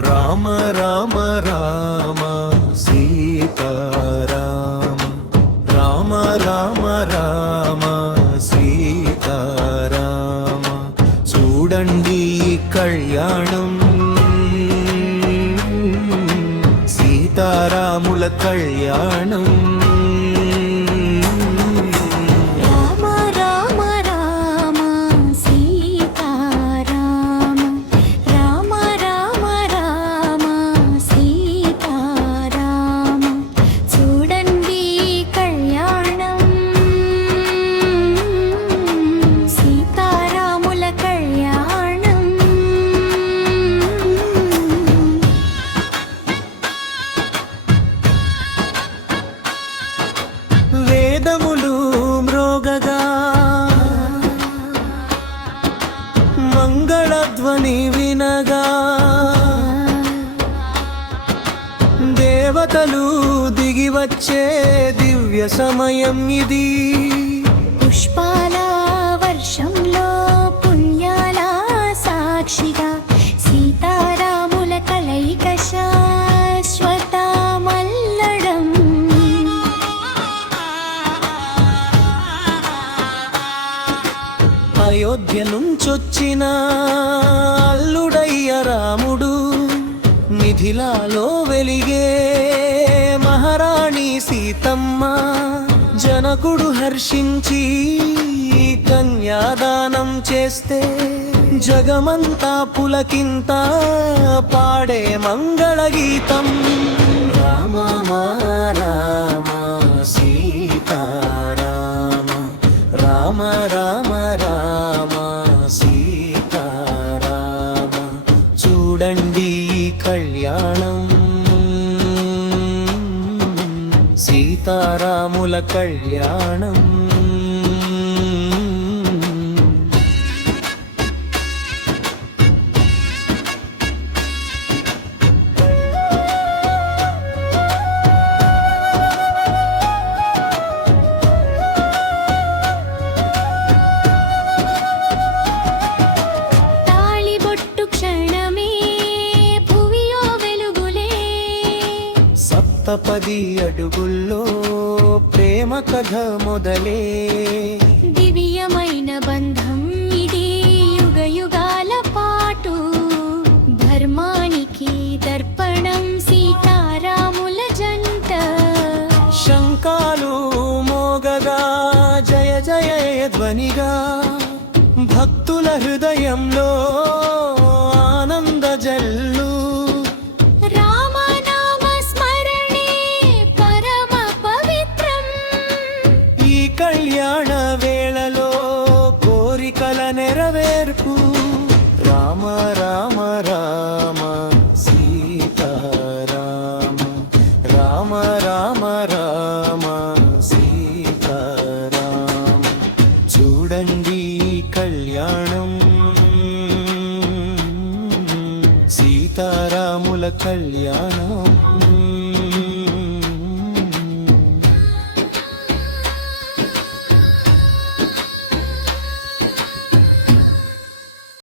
రామ రామ రామ సీతారామ రామ రామ రామ సీతారామ చూడండి కళ్యాణం సీతారాముల కళ్యాణం వేదములు మ్రోగగా మంగళధ్వని వినగా దేవతలు దిగి వచ్చే దివ్య సమయం ఇది పుష్పాల వర్షంలో పుణ్యాల సాక్షిగా సీతారాముల కలయిక శాశ్వత మల్లడం అయోధ్య నుంచొచ్చిన అల్లుడయ్య రాముడు మిథిలాలో వెలిగే మహారాణి సీతమ్మ జనకుడు హర్షించి కన్యాదానం చేస్తే జగమంతా పులకింత పాడే మంగళగీతం రామ రామ సీతారామ రామ రామ రామ సీతారామ చూడండి కళ్యాణం సీతారాముల కళ్యాణం సప్తపది అడుగుల్లో ప్రేమ కథ మొదలే దివ్యమైన బంధం ఇది యుగ యుగాల పాటు ధర్మానికి దర్పణం సీతారాముల జంట శంఖాలు మోగగా జయ జయ ధ్వనిగా భక్తుల హృదయంలో ఆనంద జల్లు కళ్యాణ వేళలో కోరికల నెరవేర్పు రామ రామ రామ సీతారామ రామ రామ రామ సీతారామ చూడండి కళ్యాణం సీతారాముల కళ్యాణం